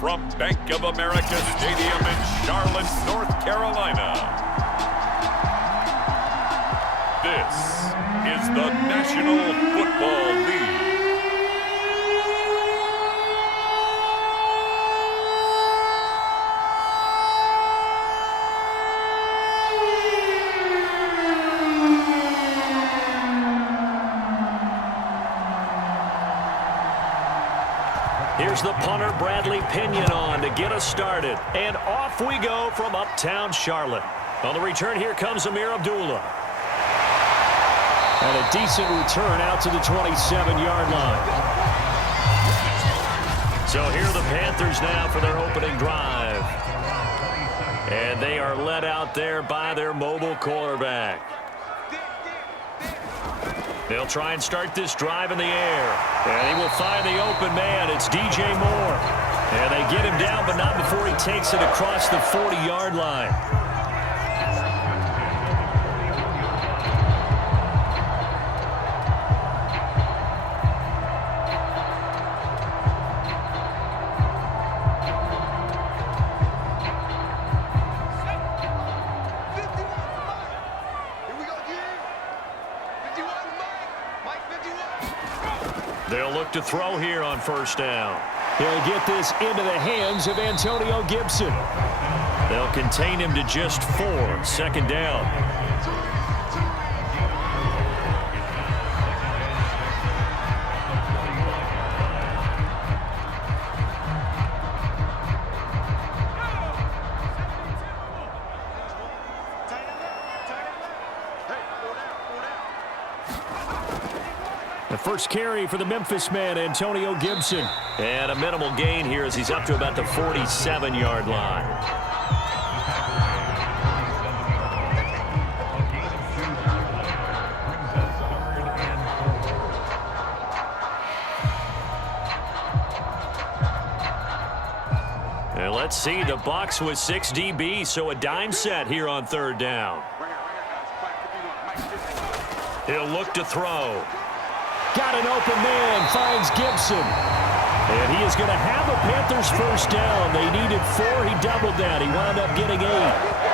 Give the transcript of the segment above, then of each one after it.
from Bank of America Stadium in Charlotte, North Carolina. This is the National Football League. Here's the punter, Bradley Pinion, on to get us started. And off we go from uptown Charlotte. On the return, here comes Amir Abdullah. And a decent return out to the 27-yard line. So here are the Panthers now for their opening drive. And they are led out there by their mobile quarterback. They'll try and start this drive in the air. And he will find the open man. It's DJ Moore. And they get him down, but not before he takes it across the 40-yard line. They'll look to throw here on first down. He'll get this into the hands of Antonio Gibson. They'll contain him to just 4. Second down. The first carry for the Memphis man, Antonio Gibson. And a minimal gain here as he's up to about the 47-yard line. And let's see, the Bucs with 6 DBs, so a dime set here on third down. He'll look to throw. Got an open man, finds Gibson. And he is going to have a Panthers first down. They needed 4. He doubled that. He wound up getting 8.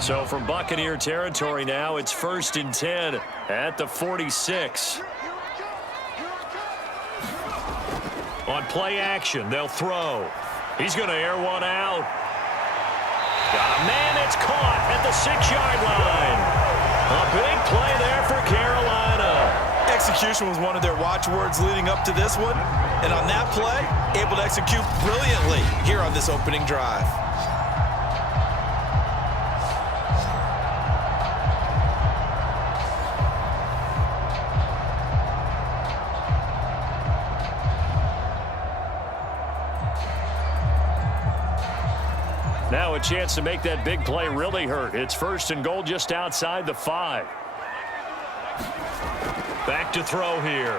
So from Buccaneer territory now, it's 1st and 10 at the 46. On play action, they'll throw. He's going to air one out. Got a man that's caught at the 6-yard line. A big play there for Carolina. Execution was one of their watchwords leading up to this one. And on that play, able to execute brilliantly here on this opening drive. Now a chance to make that big play really hurt. It's 1st and goal just outside the 5. Back to throw here.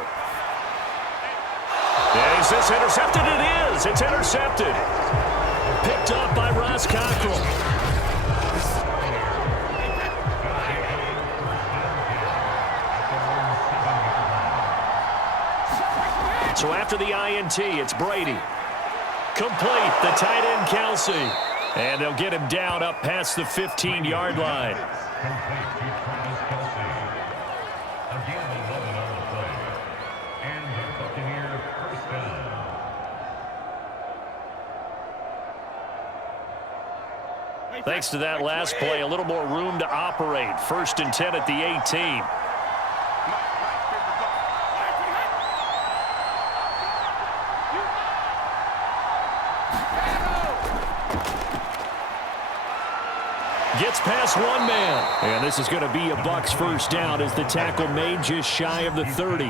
And is this intercepted? It is. It's intercepted. Picked up by Ross Cockrell. So after the INT, it's Brady. Complete, the tight end Kelsey. And they'll get him down up past the 15-yard line. Thanks to that last play, a little more room to operate. 1st and 10 at the 18. Gets past one man. And this is going to be a Bucs first down as the tackle made just shy of the 30.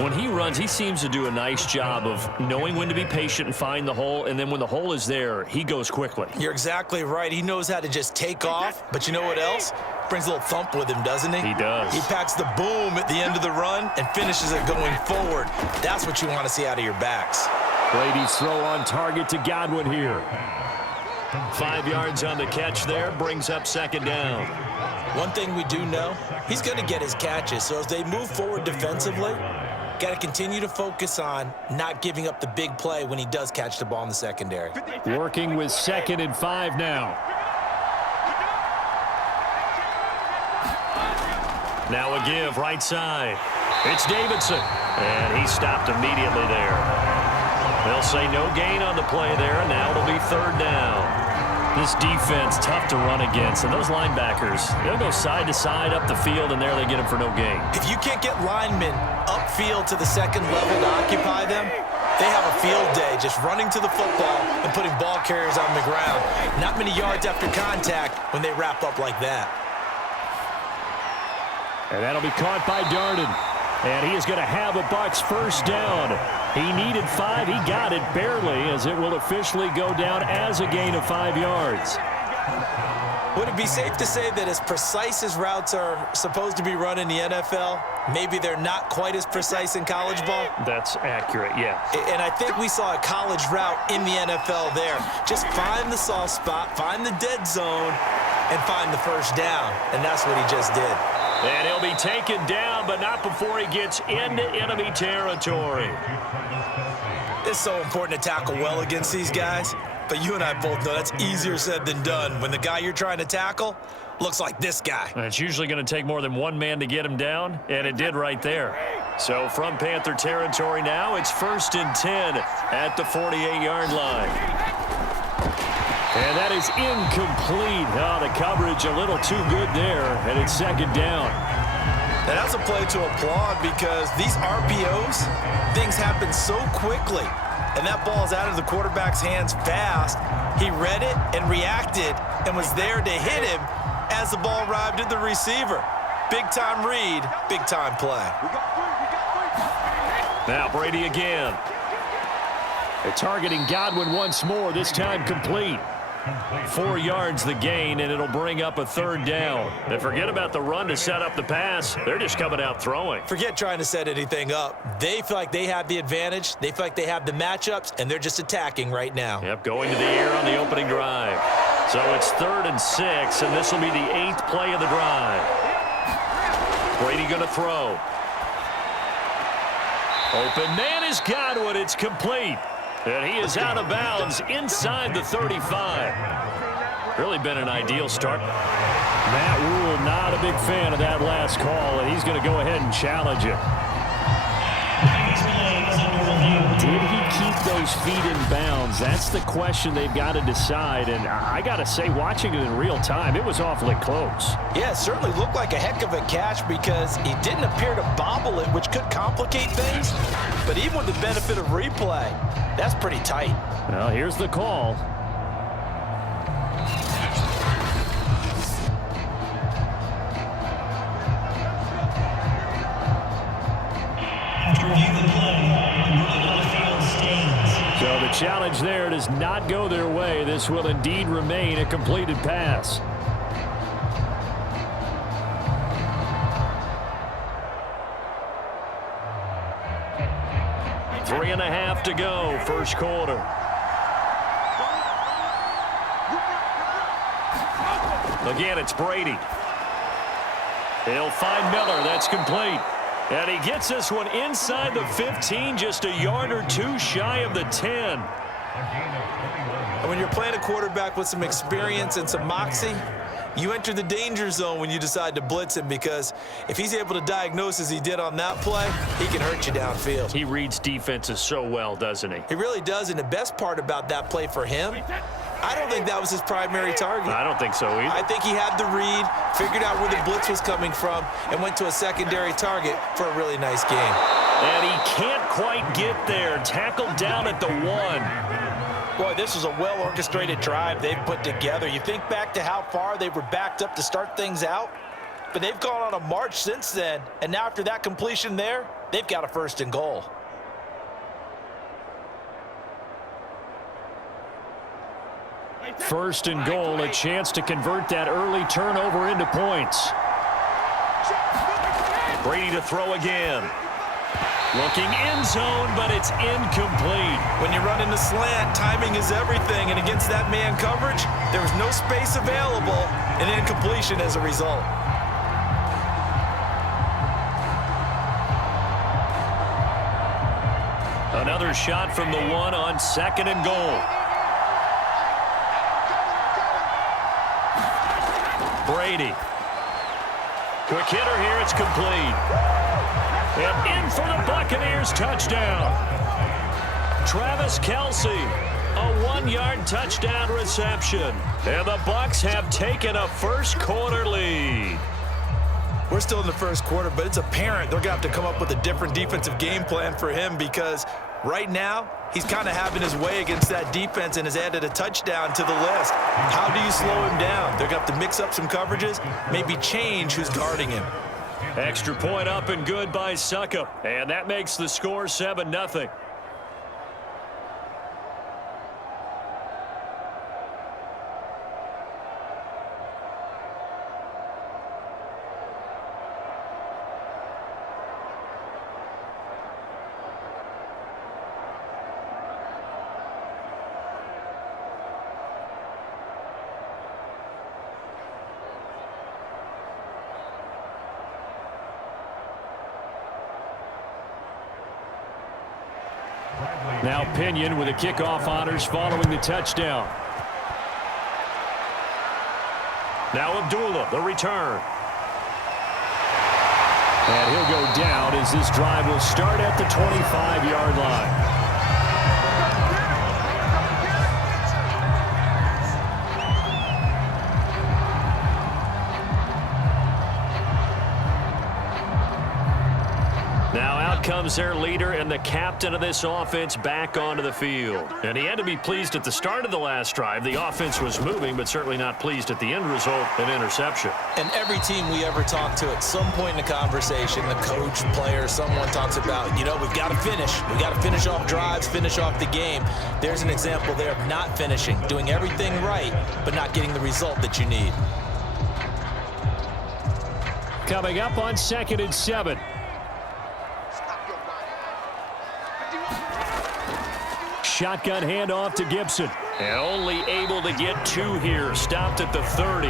When he runs, he seems to do a nice job of knowing when to be patient and find the hole, and then when the hole is there, he goes quickly. You're exactly right. He knows how to just take off, but you know what else? brings a little thump with him, doesn't he? He does. He packs the boom at the end of the run and finishes it going forward. That's what you want to see out of your backs. Brady's throw on target to Godwin here. 5 yards on the catch there, brings up second down. One thing we do know, he's going to get his catches. So as they move forward defensively, got to continue to focus on not giving up the big play when he does catch the ball in the secondary. Working with 2nd and 5 now. Now a give right side. It's Davidson, and he stopped immediately there. They'll say no gain on the play there, and now it'll be third down. This defense, tough to run against, and those linebackers, they'll go side to side up the field, and there they get them for no gain. If you can't get linemen upfield to the second level to occupy them, they have a field day just running to the football and putting ball carriers on the ground. Not many yards after contact when they wrap up like that. And that'll be caught by Darden. And he is going to have a Bucs first down. He needed 5. He got it barely, as it will officially go down as a gain of 5 yards. Would it be safe to say that as precise as routes are supposed to be run in the NFL, maybe they're not quite as precise in college ball? That's accurate, yeah. And I think we saw a college route in the NFL there. Just find the soft spot, find the dead zone, and find the first down. And that's what he just did. And he'll be taken down, but not before he gets into enemy territory. It's so important to tackle well against these guys, but you and I both know that's easier said than done when the guy you're trying to tackle looks like this guy. And it's usually going to take more than one man to get him down, and it did right there. So from Panther territory now, it's 1st and 10 at the 48-yard line. And that is incomplete. Oh, the coverage a little too good there, and it's second down. And that's a play to applaud because these RPOs, things happen so quickly. And that ball's out of the quarterback's hands fast. He read it and reacted and was there to hit him as the ball arrived at the receiver. Big-time read, big-time play. Now Brady again. They're targeting Godwin once more, this time complete. 4 yards the gain, and it'll bring up a third down. And forget about the run to set up the pass. They're just coming out throwing. Forget trying to set anything up. They feel like they have the advantage. They feel like they have the matchups, and they're just attacking right now. Yep, going to the air on the opening drive. So it's 3rd and 6, and this will be the 8th play of the drive. Brady going to throw. Open man is Godwin. It's complete. And he is out of bounds inside the 35. Really been an ideal start. Matt Rule not a big fan of that last call, and he's going to go ahead and challenge it. Did he keep those feet in bounds? That's the question they've got to decide. And I got to say, watching it in real time, it was awfully close. Yeah, it certainly looked like a heck of a catch because he didn't appear to bobble it, which could complicate things. But even with the benefit of replay, that's pretty tight. Well, here's the call. So the challenge there does not go their way. This will indeed remain a completed pass. Three and a half to go, first quarter. Again, it's Brady. He'll find Miller. That's complete. And he gets this one inside the 15, just a yard or two shy of the 10. And when you're playing a quarterback with some experience and some moxie, you enter the danger zone when you decide to blitz him because if he's able to diagnose as he did on that play, he can hurt you downfield. He reads defenses so well, doesn't he? He really does, and the best part about that play for him, I don't think that was his primary target. I don't think so either. I think he had the read, figured out where the blitz was coming from, and went to a secondary target for a really nice game. And he can't quite get there. Tackled down at the 1. Boy, this is a well-orchestrated drive they've put together. You think back to how far they were backed up to start things out, but they've gone on a march since then, and now after that completion there, they've got a 1st and goal. 1st and goal, a chance to convert that early turnover into points. Brady to throw again. Looking end zone, but it's incomplete. When you run in the slant, timing is everything, and against that man coverage, there was no space available, and incompletion as a result. Another shot from the 1 on 2nd and goal. Brady. Quick hitter here, it's complete. And in for the Buccaneers touchdown. Travis Kelce, a 1-yard touchdown reception. And the Bucs have taken a first-quarter lead. We're still in the first quarter, but it's apparent they're going to have to come up with a different defensive game plan for him because right now he's kind of having his way against that defense and has added a touchdown to the list. How do you slow him down? They're going to have to mix up some coverages, maybe change who's guarding him. Extra point up and good by Succop. And that makes the score 7-0. Now Pinion with the kickoff honors following the touchdown. Now Abdullah, the return. And he'll go down as this drive will start at the 25-yard line. Now out comes their leader and the captain of this offense back onto the field. And he had to be pleased at the start of the last drive. The offense was moving, but certainly not pleased at the end result, an interception. And every team we ever talk to at some point in the conversation, the coach, player, someone talks about, you know, we've got to finish. We've got to finish off drives, finish off the game. There's an example there of not finishing, doing everything right, but not getting the result that you need. Coming up on 2nd and 7. Shotgun handoff to Gibson. And only able to get 2 here. Stopped at the 30.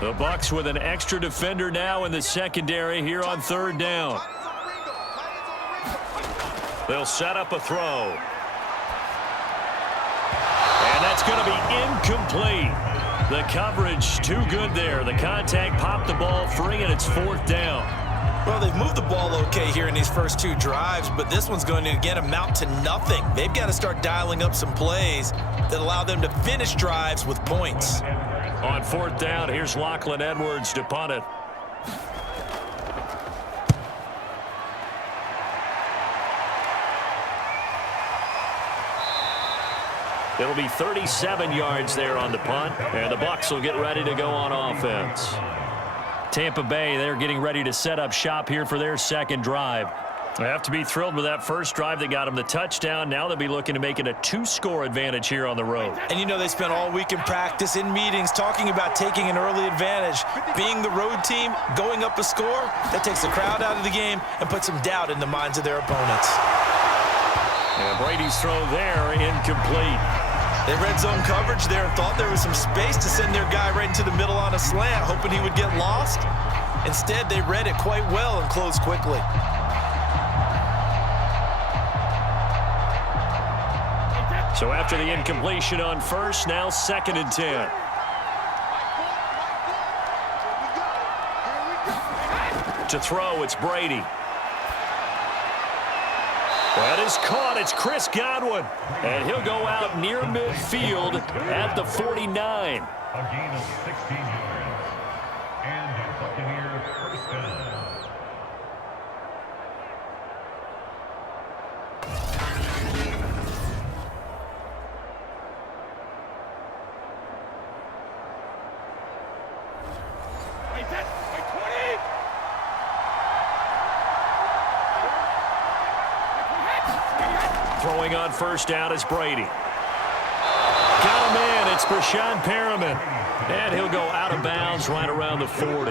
The Bucs with an extra defender now in the secondary here on 3rd down. They'll set up a throw. That's going to be incomplete. The coverage too good there. The contact popped the ball free, and it's 4th down. Well, they've moved the ball okay here in these first 2 drives, but this one's going to, again, amount to nothing. They've got to start dialing up some plays that allow them to finish drives with points. On 4th down, here's Lachlan Edwards to punt it. It'll be 37 yards there on the punt, and the Bucs will get ready to go on offense. Tampa Bay, they're getting ready to set up shop here for their 2nd drive. They have to be thrilled with that first drive that got them the touchdown. Now they'll be looking to make it a 2-score advantage here on the road. And you know they spent all week in practice, in meetings, talking about taking an early advantage. Being the road team, going up a score, that takes the crowd out of the game and puts some doubt in the minds of their opponents. And Brady's throw there, incomplete. They red zone coverage there and thought there was some space to send their guy right into the middle on a slant, hoping he would get lost. Instead, they read it quite well and closed quickly. So after the incompletion on 1st, now 2nd and 10. To throw, it's Brady. That is caught. It's Chris Godwin. And he'll go out near midfield at the 49. A gain of 16 yards. And a Buccaneers first down. Throwing on first down is Brady. Got him in. It's Brashad Perriman. And he'll go out of bounds right around the 40.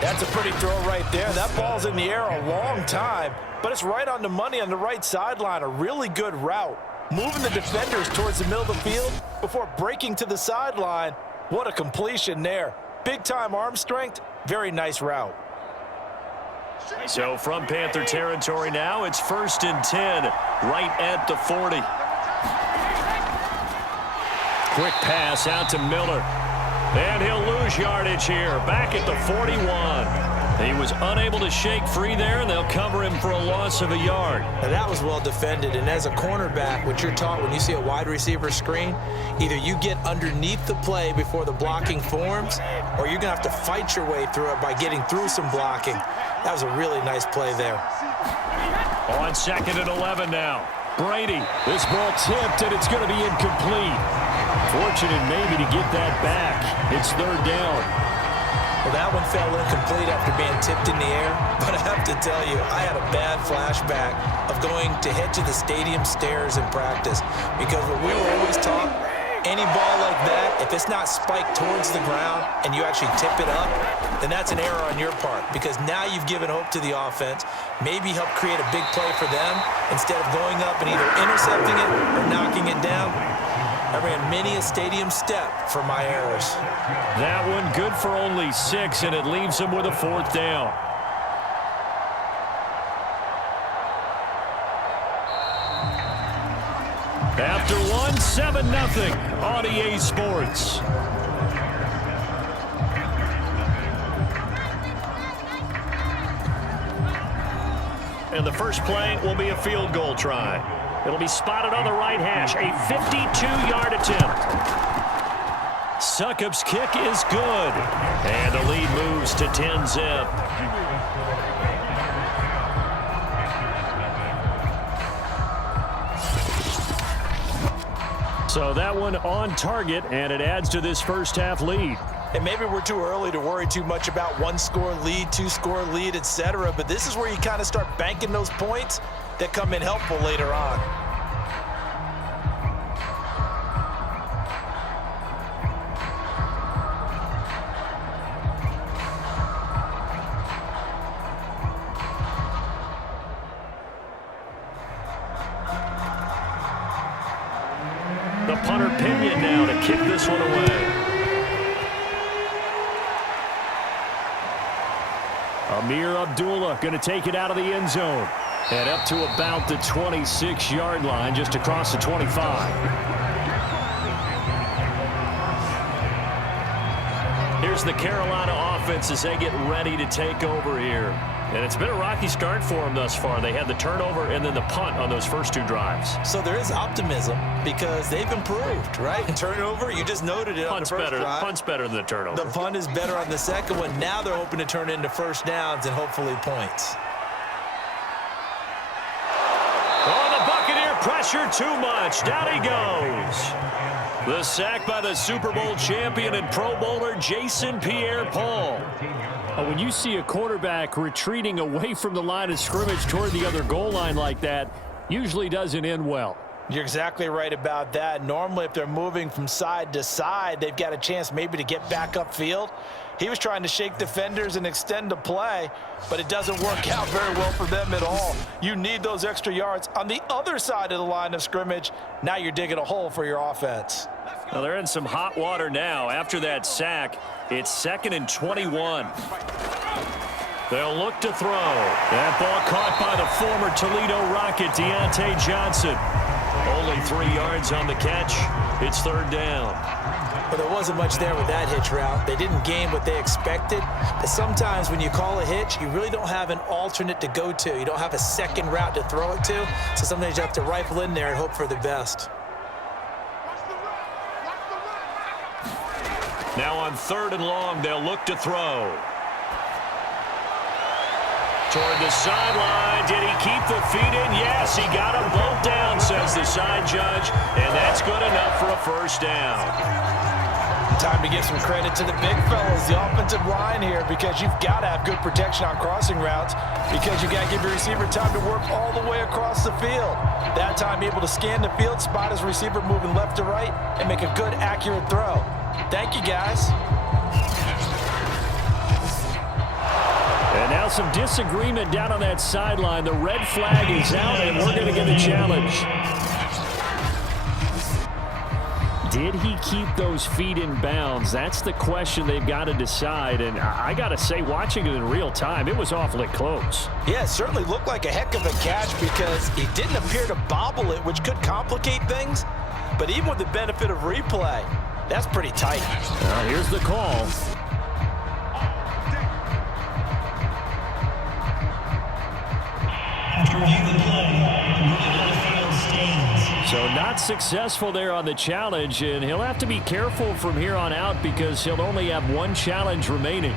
That's a pretty throw right there. That ball's in the air a long time, but it's right on the money on the right sideline. A really good route. Moving the defenders towards the middle of the field before breaking to the sideline. What a completion there. Big-time arm strength. Very nice route. So from Panther territory now, it's 1st and 10, right at the 40. Quick pass out to Miller. And he'll lose yardage here, back at the 41. He was unable to shake free there, and they'll cover him for a loss of a yard. Now that was well defended, and as a cornerback, what you're taught when you see a wide receiver screen, either you get underneath the play before the blocking forms, or you're going to have to fight your way through it by getting through some blocking. That was a really nice play there. On 2nd and 11 now. Brady. This ball tipped, and it's going to be incomplete. Fortunate maybe to get that back. It's 3rd down. Well, that one fell incomplete after being tipped in the air. But I have to tell you, I had a bad flashback of going to head to the stadium stairs in practice. Because what we were always taught, any ball like that, if it's not spiked towards the ground and you actually tip it up, then that's an error on your part. Because now you've given hope to the offense, maybe help create a big play for them instead of going up and either intercepting it or knocking it down. I ran many a stadium step for my errors. That one good for only 6, and it leaves them with a 4th down. After one, 7-0 on EA Sports. And the first play will be a field goal try. It'll be spotted on the right hash, a 52-yard attempt. Succop's kick is good, and the lead moves to 10-zip. So that one on target, and it adds to this first half lead. And maybe we're too early to worry too much about 1-score lead, 2-score lead, etc. But this is where you kind of start banking those points that come in helpful later on. The punter Pinion now to kick this one away. Amir Abdullah going to take it out of the end zone. And up to about the 26-yard line, just across the 25. Here's the Carolina offense as they get ready to take over here. And it's been a rocky start for them thus far. They had the turnover and then the punt on those first 2 drives. So there is optimism because they've improved, right? Turnover, you just noted it on the first drive. Punt's better than the turnover. The punt is better on the second one. Now they're hoping to turn it into first downs and hopefully points. Oh, the Buccaneer pressure too much. Down he goes. The sack by the Super Bowl champion and Pro Bowler Jason Pierre-Paul. When you see a quarterback retreating away from the line of scrimmage toward the other goal line like that, usually doesn't end well. You're exactly right about that. Normally, if they're moving from side to side, they've got a chance maybe to get back upfield. He was trying to shake defenders and extend the play, but it doesn't work out very well for them at all. You need those extra yards on the other side of the line of scrimmage. Now you're digging a hole for your offense. Well, they're in some hot water now. After that sack, it's 2nd and 21. They'll look to throw. That ball caught by the former Toledo Rocket, Deontay Johnson. Only 3 yards on the catch. It's 3rd down. Well, there wasn't much there with that hitch route. They didn't gain what they expected. But sometimes when you call a hitch, you really don't have an alternate to go to. You don't have a second route to throw it to. So sometimes you have to rifle in there and hope for the best. Now on 3rd and long, they'll look to throw. Toward the sideline. Did he keep the feet in? Yes, he got them both down, says the side judge. And that's good enough for a first down. Time to give some credit to the big fellas, the offensive line here, because you've got to have good protection on crossing routes because you've got to give your receiver time to work all the way across the field. That time able to scan the field, spot his receiver moving left to right, and make a good, accurate throw. Thank you, guys. And now some disagreement down on that sideline. The red flag is out, and we're going to get a challenge. Did he keep those feet in bounds? That's the question they've got to decide. And I got to say, watching it in real time, it was awfully close. Yeah, it certainly looked like a heck of a catch because he didn't appear to bobble it, which could complicate things. But even with the benefit of replay, that's pretty tight. Here's the call. After review the play, moving on the field stands. So not successful there on the challenge, and he'll have to be careful from here on out because he'll only have one challenge remaining.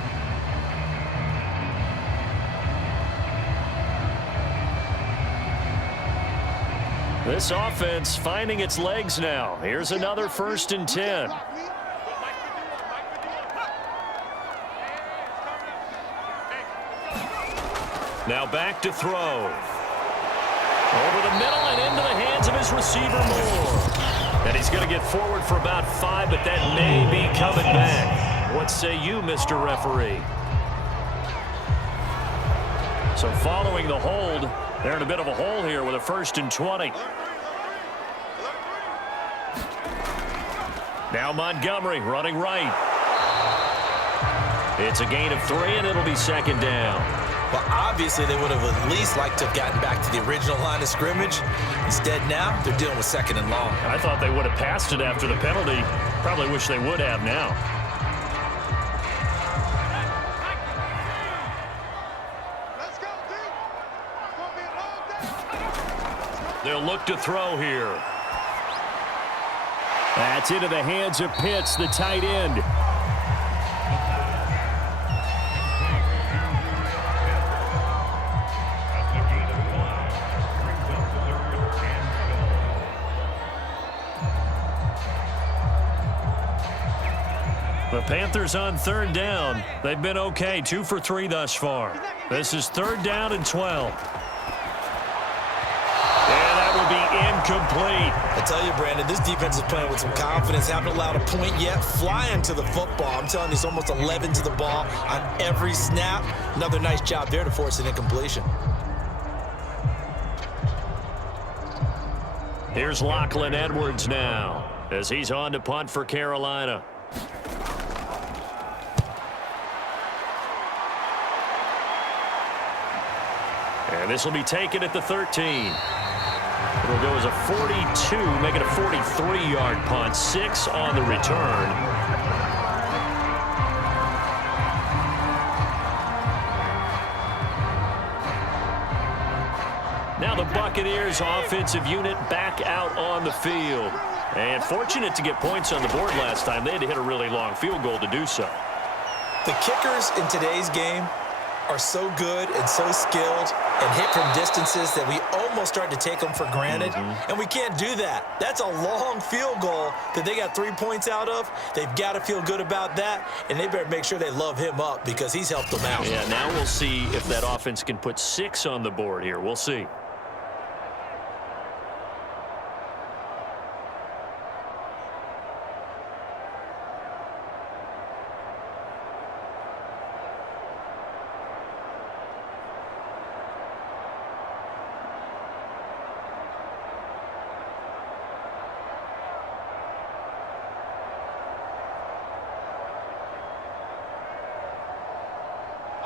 This offense finding its legs now. Here's another 1st and 10. Now back to throw. Over the middle and into the hands of his receiver Moore. And he's going to get forward for about 5, but that may be coming back. What say you, Mr. Referee? So following the hold, they're in a bit of a hole here with a 1st and 20. Now Montgomery running right. It's a gain of 3, and it'll be 2nd down. Well, obviously, they would have at least liked to have gotten back to the original line of scrimmage. Instead, now they're dealing with 2nd and long. I thought they would have passed it after the penalty. Probably wish they would have now. Let's go, D. They'll look to throw here. That's into the hands of Pitts, the tight end. The Panthers on 3rd down. They've been okay, 2 for 3 thus far. This is 3rd down and 12. And that would be incomplete. I tell you, Brandon, this defense is playing with some confidence. Haven't allowed a point yet. Flying to the football. I'm telling you, it's almost 11 to the ball on every snap. Another nice job there to force an incompletion. Here's Lachlan Edwards now as he's on to punt for Carolina. And this will be taken at the 13. It'll go as a 42, make it a 43-yard punt. 6 on the return. Now the Buccaneers offensive unit back out on the field. And fortunate to get points on the board last time. They had to hit a really long field goal to do so. The kickers in today's game are so good and so skilled and hit from distances that we almost start to take them for granted. And we can't do that. That's a long field goal that they got 3 points out of. They've got to feel good about that, and they better make sure they love him up because he's helped them out. Yeah, now we'll see if that offense can put 6 on the board here. We'll see.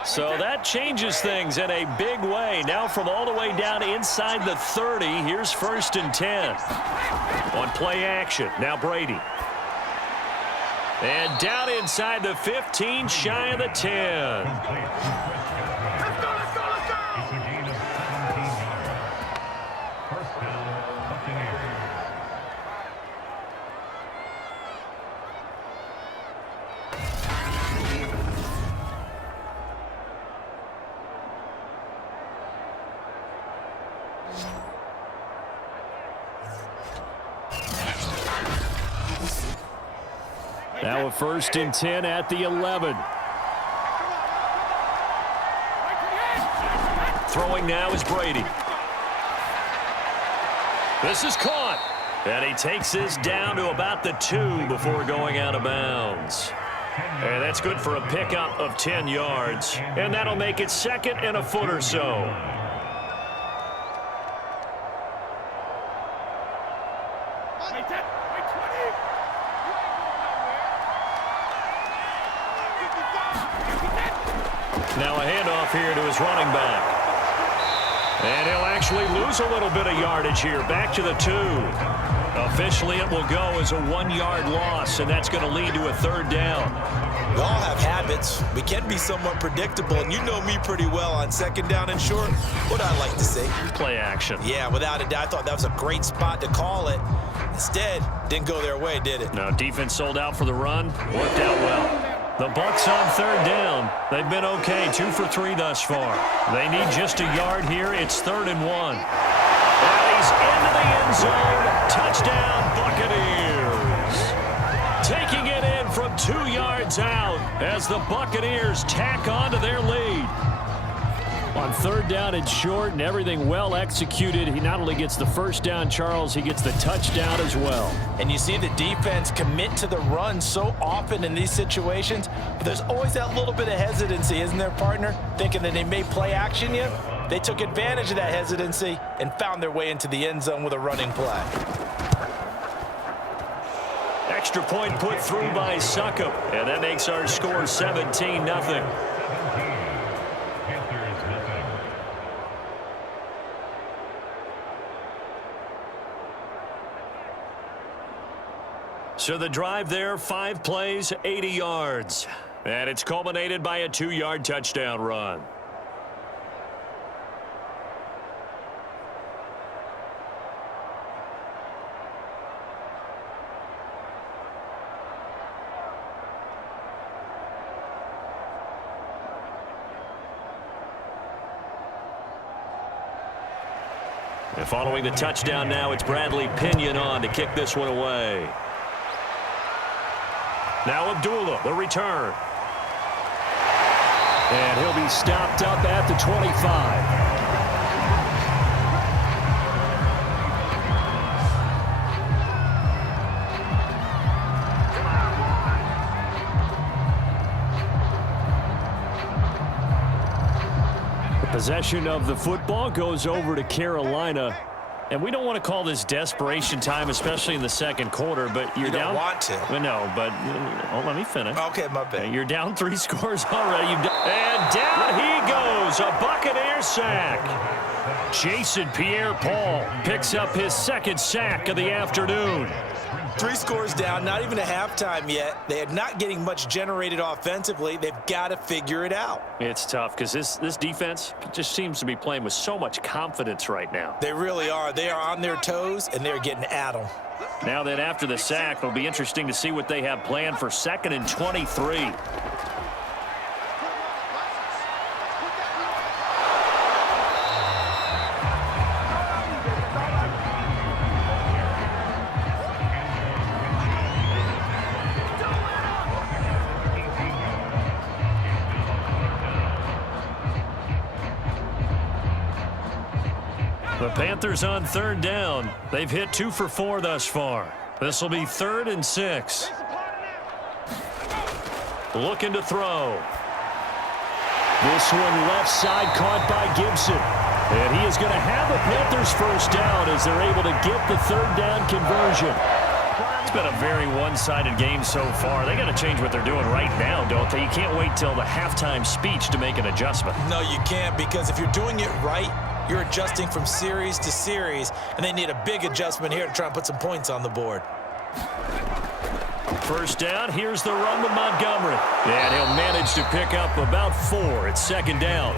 So that changes things in a big way. Now from all the way down inside the 30, here's 1st and 10. On play action, now Brady. And down inside the 15, shy of the 10. It's a gain of 17 yards. 1st down, Buccaneers. Now a 1st and 10 at the 11. Throwing now is Brady. This is caught. And he takes this down to about the 2 before going out of bounds. And that's good for a pickup of 10 yards. And that'll make it 2nd and a foot or so. Now a handoff here to his running back. And he'll actually lose a little bit of yardage here. Back to the 2. Officially, it will go as a 1-yard loss, and that's going to lead to a 3rd down. We all have habits. We can be somewhat predictable, and you know me pretty well on 2nd down and short. What I like to see. Play action. Yeah, without a doubt. I thought that was a great spot to call it. Instead, didn't go their way, did it? Now, defense sold out for the run. Worked out well. The Bucs on 3rd down. They've been okay, 2 for 3 thus far. They need just a yard here. It's 3rd and 1. And he's into the end zone. Touchdown, Buccaneers. Taking it in from 2 yards out as the Buccaneers tack on to their lead. On 3rd down and short and everything well executed, he not only gets the 1st down, Charles, he gets the touchdown as well. And you see the defense commit to the run so often in these situations, but there's always that little bit of hesitancy, isn't there, partner? Thinking that they may play action you. They took advantage of that hesitancy and found their way into the end zone with a running play. Extra point put through by Succop, and that makes our score 17-0. So the drive there, 5 plays, 80 yards. And it's culminated by a 2-yard touchdown run. And following the touchdown now, it's Bradley Pinion on to kick this one away. Now Abdullah, the return. And he'll be stopped up at the 25. The possession of the football goes over to Carolina. And we don't want to call this desperation time, especially in the 2nd quarter, but you're down. You don't want to. Well, no, but let me finish. Okay, my bad. You're down 3 scores already. And down he goes, a Buccaneer sack. Jason Pierre-Paul picks up his 2nd sack of the afternoon. 3 scores down, not even a halftime yet. They are not getting much generated offensively. They've got to figure it out. It's tough because this defense just seems to be playing with so much confidence right now. They really are. They are on their toes, and they're getting at them. Now that after the sack, it'll be interesting to see what they have planned for 2nd and 23. The Panthers on 3rd down. They've hit 2 for 4 thus far. This will be 3rd and 6. Looking to throw. This one left side caught by Gibson. And he is going to have the Panthers 1st down as they're able to get the 3rd down conversion. It's been a very one-sided game so far. They got to change what they're doing right now, don't they? You can't wait till the halftime speech to make an adjustment. No, you can't, because if you're doing it right, you're adjusting from series to series, and they need a big adjustment here to try and put some points on the board. 1st down, here's the run with Montgomery. And he'll manage to pick up about 4. It's 2nd down.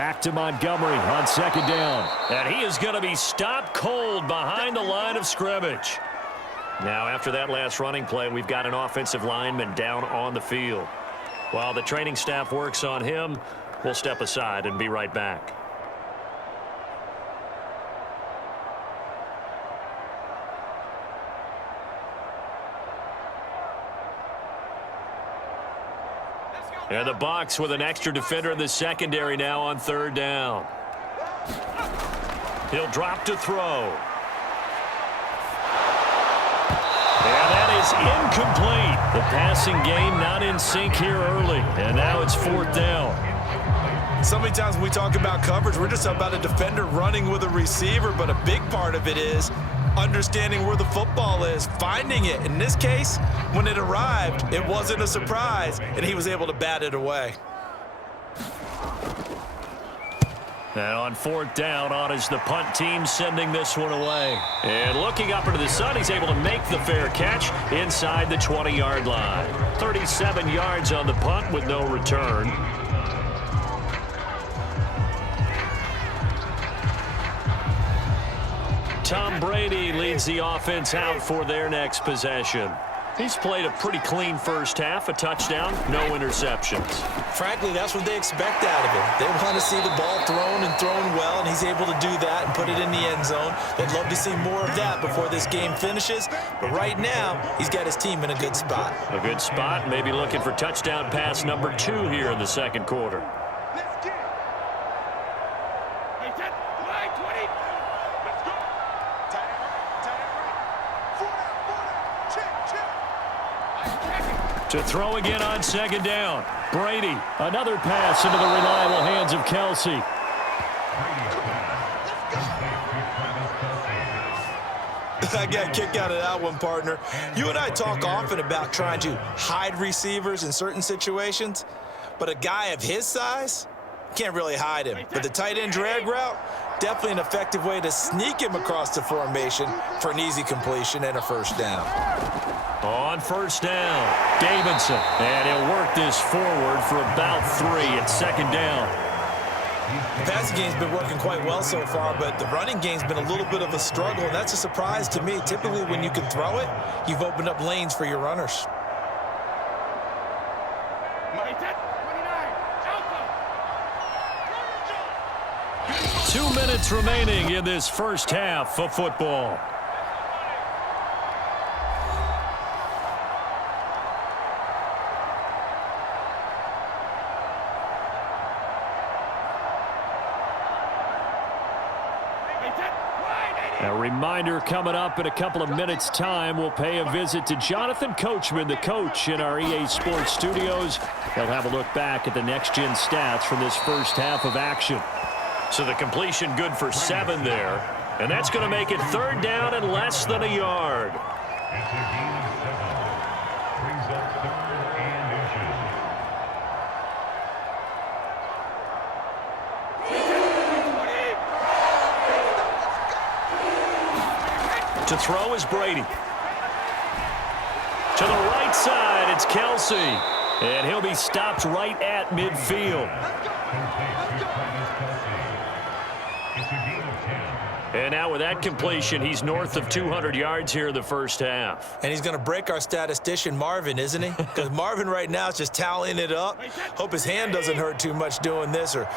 Back to Montgomery on second down. And he is going to be stopped cold behind the line of scrimmage. Now, after that last running play, we've got an offensive lineman down on the field. While the training staff works on him, we'll step aside and be right back. And the Bucs with an extra defender in the secondary now on third down. He'll drop to throw. And that is incomplete. The passing game not in sync here early. And now it's fourth down. So many times when we talk about coverage, we're just about a defender running with a receiver, but a big part of it is understanding where the football is, finding it. In this case, when it arrived, it wasn't a surprise, and he was able to bat it away. And on fourth down, on is the punt team sending this one away. And looking up into the sun, he's able to make the fair catch inside the 20-yard line. 37 yards on the punt with no return. Tom Brady leads the offense out for their next possession. He's played a pretty clean first half, a touchdown, no interceptions. Frankly, that's what they expect out of him. They want to see the ball thrown and thrown well, and he's able to do that and put it in the end zone. They'd love to see more of that before this game finishes, but right now, he's got his team in a good spot. A good spot, maybe looking for touchdown pass number 2 here in the second quarter. Let's get it. Hey, 10, 9, 20. Let's go. Tight end right. 4 down. Check. To throw again on second down. Brady, another pass into the reliable hands of Kelsey. I got a kick out of that one, partner. You and I talk often about trying to hide receivers in certain situations, but a guy of his size can't really hide him. But the tight end drag route, definitely an effective way to sneak him across the formation for an easy completion and a first down. On first down, Davidson. And he'll work this forward for about 3 at second down. The passing game's been working quite well so far, but the running game's been a little bit of a struggle, and that's a surprise to me. Typically, when you can throw it, you've opened up lanes for your runners. 2 minutes remaining in this first half of football. A reminder coming up in a couple of minutes' time. We'll pay a visit to Jonathan Coachman, the coach in our EA Sports studios. He'll have a look back at the next-gen stats from this first half of action. So the completion good for 7 there. And that's going to make it third down and less than a yard. It's a gain of 7. Brings up 3rd and inches. To throw is Brady. To the right side, it's Kelsey. And he'll be stopped right at midfield. It's a gain of 10. And now with that completion, he's north of 200 yards here in the first half. And he's going to break our statistician, Marvin, isn't he? Because Marvin right now is just tallying it up. Hope his hand doesn't hurt too much doing this or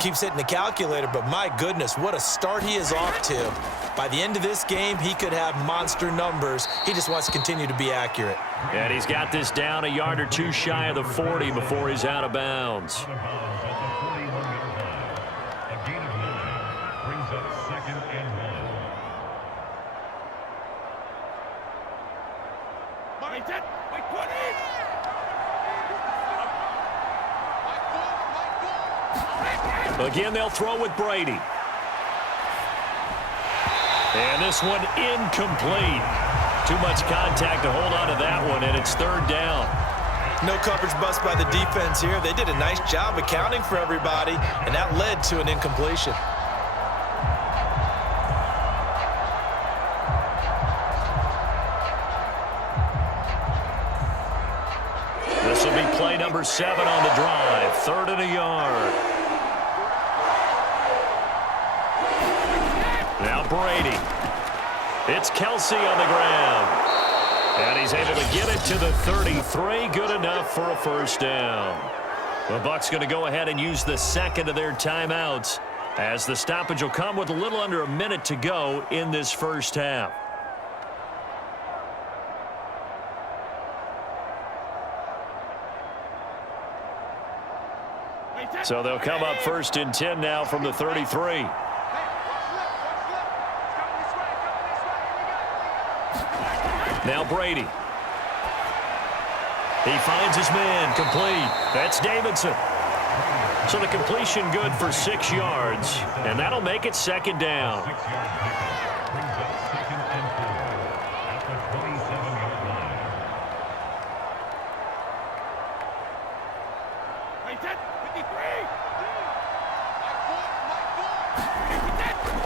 keeps hitting the calculator. But my goodness, what a start he is off to. By the end of this game, he could have monster numbers. He just wants to continue to be accurate. And he's got this down a yard or 2 shy of the 40 before he's out of bounds. Out of bounds at the 41-yard line. A gain of 9 brings up 2nd and 1. Again, they'll throw with Brady. And this one incomplete. Too much contact to hold on to that one, and it's third down. No coverage bust by the defense here. They did a nice job accounting for everybody, and that led to an incompletion. This will be play number 7 on the drive. 3rd and a yard. Brady. It's Kelsey on the ground. And he's able to get it to the 33. Good enough for a first down. The Bucs going to go ahead and use the second of their timeouts, as the stoppage will come with a little under a minute to go in this first half. So they'll come up first and 10 now from the 33. Now Brady. He finds his man, complete. That's Davidson. So the completion good for 6 yards, and that'll make it second down. 6-yard pickup brings up 2nd and 4 at the 27-yard line.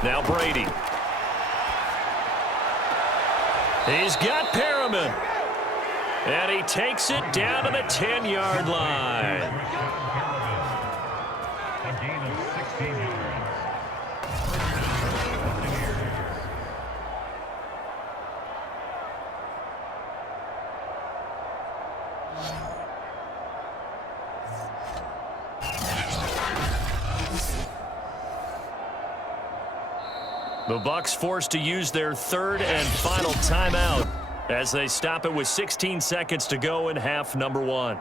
Now Brady. He's got Perriman. And he takes it down to the 10-yard line. A gain of 16 yards. The Bucs forced to use their third and final timeout as they stop it with 16 seconds to go in half number 1.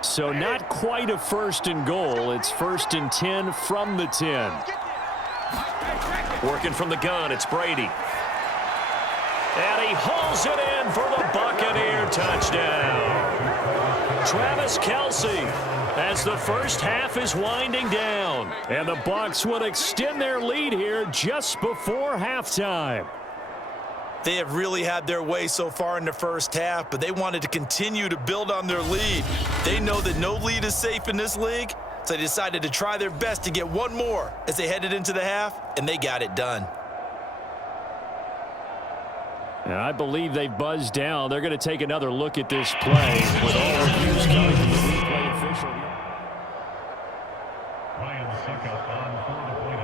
So not quite a first and goal. It's first and 10 from the 10. Working from the gun, it's Brady. And he hauls it in for the Buccaneer touchdown. Travis Kelce, as the first half is winding down. And the Bucs will extend their lead here just before halftime. They have really had their way so far in the first half, but they wanted to continue to build on their lead. They know that no lead is safe in this league, so they decided to try their best to get one more as they headed into the half, and they got it done. And I believe they've buzzed down. They're going to take another look at this play with all reviews coming from the replay official. Ryan Suckup on for the point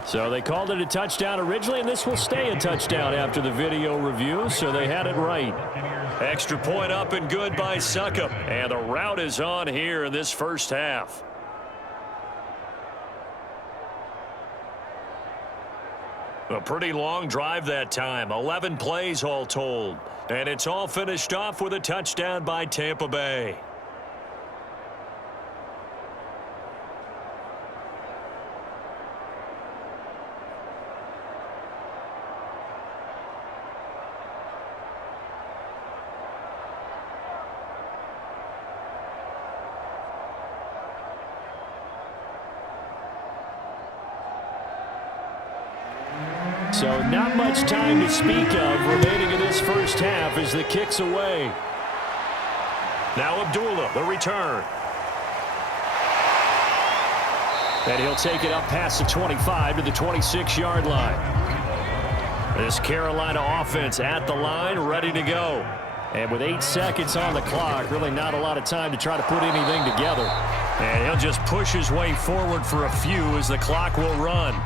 after. So they called it a touchdown originally, and this will stay a touchdown after the video review, so they had it right. Extra point up and good by Suckup. And the route is on here in this first half. A pretty long drive that time, 11 plays all told. And it's all finished off with a touchdown by Tampa Bay. So not much time to speak of remaining in this first half as the kick's away. Now Abdullah, the return. And he'll take it up past the 25 to the 26-yard line. This Carolina offense at the line, ready to go. And with 8 seconds on the clock, really not a lot of time to try to put anything together. And he'll just push his way forward for a few as the clock will run.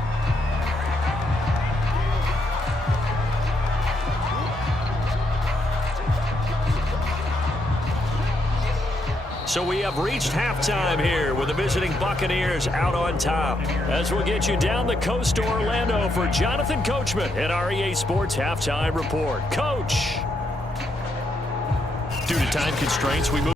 So we have reached halftime here with the visiting Buccaneers out on top. As we'll get you down the coast to Orlando for Jonathan Coachman at our EA Sports Halftime Report. Coach! Due to time constraints, we move